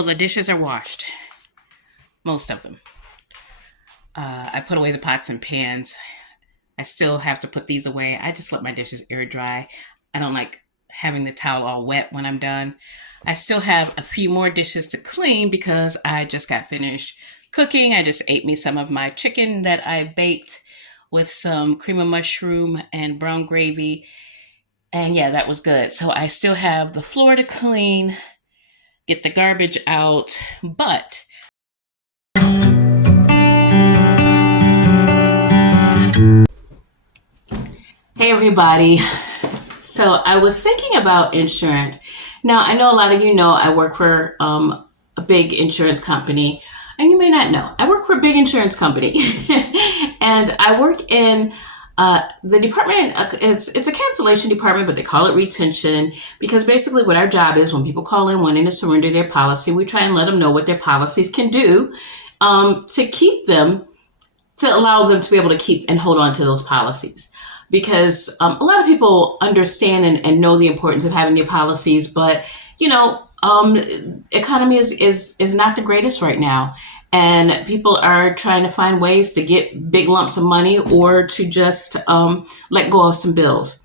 Well, the dishes are washed, most of them. I put away the pots and pans. I still have to put these away. I just let my dishes air dry. I don't like having the towel all wet when I'm done. I still have a few more dishes to clean because I just got finished cooking. I just ate me some of my chicken that I baked with some cream of mushroom and brown gravy. And yeah, that was good. So I still have the floor to clean, get the garbage out, but hey everybody. So I was thinking about insurance. Now, I know a lot of you know I work for a big insurance company, and you may not know. I work for a big insurance company, and I work in the department. It's a cancellation department, but they call it retention because basically what our job is when people call in wanting to surrender their policy, we try and let them know what their policies can do to keep them, to allow them to be able to keep and hold on to those policies. Because a lot of people understand and know the importance of having your policies, but economy is not the greatest right now, and people are trying to find ways to get big lumps of money or to just let go of some bills.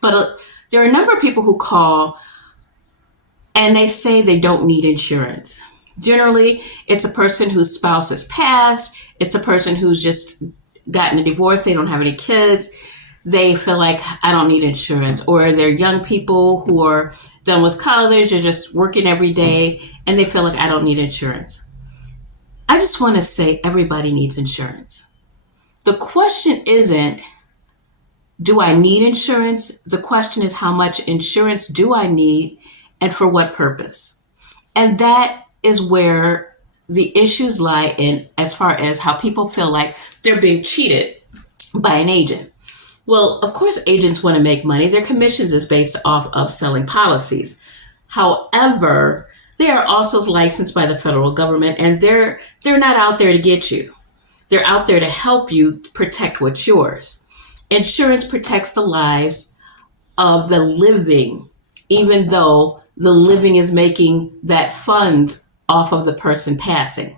But there are a number of people who call and they say they don't need insurance. Generally, it's a person whose spouse has passed. It's a person who's just gotten a divorce. They don't have any kids. They feel like I don't need insurance. Or they're young people who are done with college. They're just working every day and they feel like I don't need insurance. I just want to say everybody needs insurance. The question isn't, do I need insurance? The question is, how much insurance do I need and for what purpose? And that is where the issues lie in, as far as how people feel like they're being cheated by an agent. Well, of course, agents want to make money. Their commissions is based off of selling policies. However, they are also licensed by the federal government, and they're not out there to get you. They're out there to help you protect what's yours. Insurance protects the lives of the living, even though the living is making that fund off of the person passing.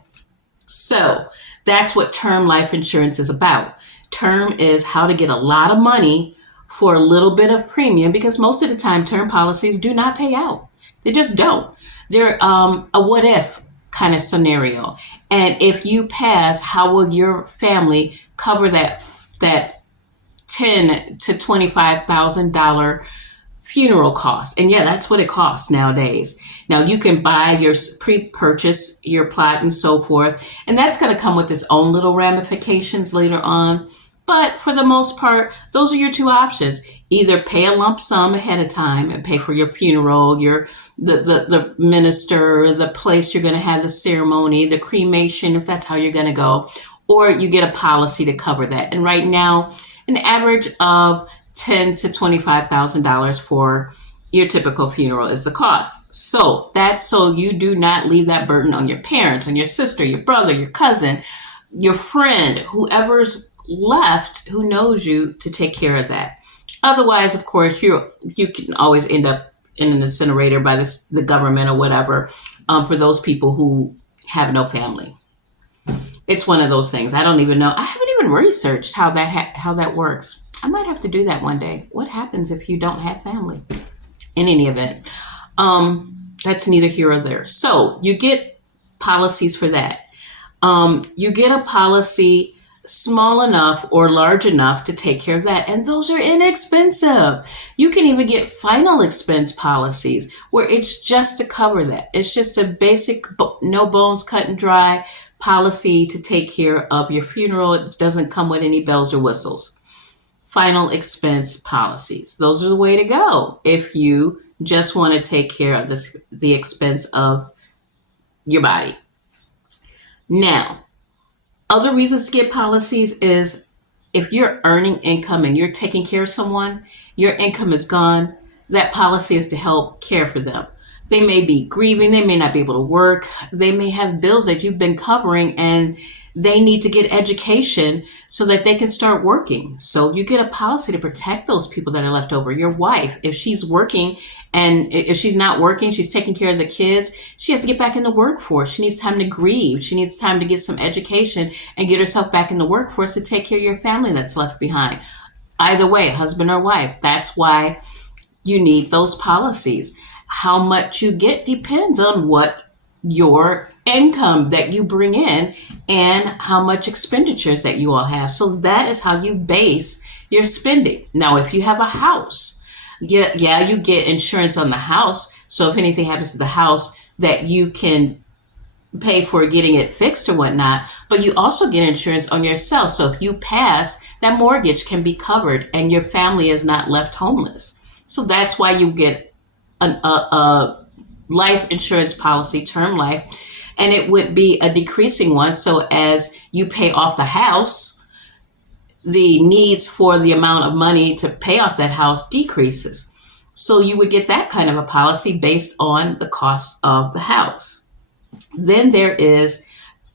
So that's what term life insurance is about. Term is how to get a lot of money for a little bit of premium, because most of the time term policies do not pay out. They just don't. They're a what if kind of scenario. And if you pass, how will your family cover that $10,000 to $25,000 funeral costs? And yeah, that's what it costs nowadays. Now you can buy your pre-purchase your plot and so forth, and that's going to come with its own little ramifications later on. But for the most part, those are your two options. Either pay a lump sum ahead of time and pay for your funeral, the minister, the place you're going to have the ceremony, the cremation, if that's how you're going to go, or you get a policy to cover that. And right now, an average of $10,000 to $25,000 for your typical funeral is the cost. So that's so you do not leave that burden on your parents, on your sister, your brother, your cousin, your friend, whoever's left who knows you, to take care of that. Otherwise, of course, you can always end up in an incinerator by the government or whatever, for those people who have no family. It's one of those things. I don't even know. I haven't even researched how that works. I might have to do that one day. What happens if you don't have family? In any event, that's neither here or there. So you get policies for that. You get a policy small enough or large enough to take care of that. And those are inexpensive. You can even get final expense policies where it's just to cover that. It's just a basic, no bones, cut and dry policy to take care of your funeral. It doesn't come with any bells or whistles. Final expense policies. Those are the way to go if you just want to take care of the expense of your body. Now, other reasons to get policies is if you're earning income and you're taking care of someone, your income is gone, that policy is to help care for them. They may be grieving, they may not be able to work, they may have bills that you've been covering and they need to get education so that they can start working. So you get a policy to protect those people that are left over. Your wife, if she's working and if she's not working, she's taking care of the kids, she has to get back in the workforce. She needs time to grieve. She needs time to get some education and get herself back in the workforce to take care of your family that's left behind. Either way, husband or wife, that's why you need those policies. How much you get depends on what your income that you bring in and how much expenditures that you all have. So that is how you base your spending. Now, if you have a house, yeah, you get insurance on the house. So if anything happens to the house, that you can pay for getting it fixed or whatnot, but you also get insurance on yourself. So if you pass, that mortgage can be covered and your family is not left homeless. So that's why you get a life insurance policy, term life, and it would be a decreasing one. So as you pay off the house, the needs for the amount of money to pay off that house decreases. So you would get that kind of a policy based on the cost of the house. Then there is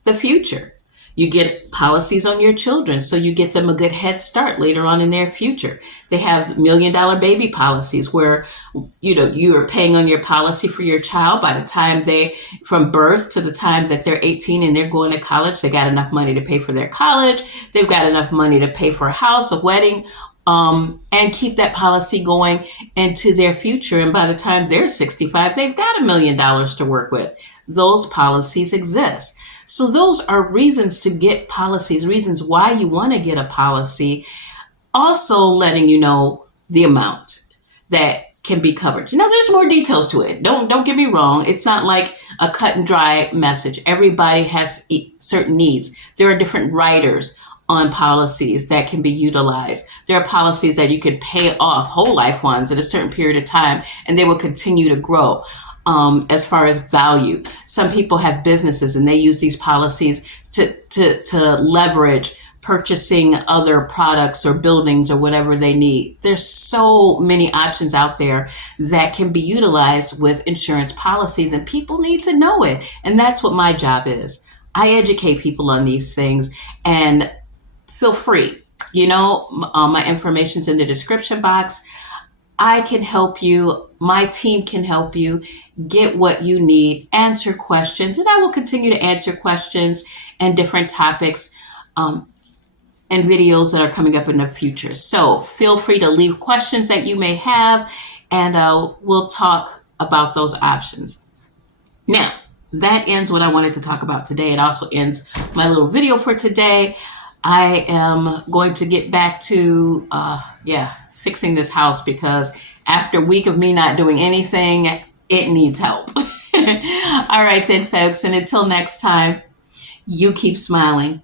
the future. You get policies on your children, so you get them a good head start later on in their future. They have $1 million baby policies where, you are paying on your policy for your child by the time from birth to the time that they're 18 and they're going to college. They got enough money to pay for their college. They've got enough money to pay for a house, a wedding, and keep that policy going into their future. And by the time they're 65, they've got $1 million to work with. Those policies exist. So those are reasons to get policies, reasons why you want to get a policy. Also letting you know the amount that can be covered. Now there's more details to it. Don't get me wrong. It's not like a cut and dry message. Everybody has certain needs. There are different riders on policies that can be utilized. There are policies that you can pay off, whole life ones, at a certain period of time, and they will continue to grow. As far as value, some people have businesses and they use these policies to leverage purchasing other products or buildings or whatever they need. There's so many options out there that can be utilized with insurance policies, and people need to know it. And that's what my job is. I educate people on these things, and feel free. My information's in the description box. I can help you. My team can help you get what you need, answer questions, and I will continue to answer questions and different topics and videos that are coming up in the future. So feel free to leave questions that you may have, and we'll talk about those options. Now, that ends what I wanted to talk about today. It also ends my little video for today. I am going to get back to, fixing this house, because after a week of me not doing anything, it needs help. All right then, folks, and until next time, you keep smiling.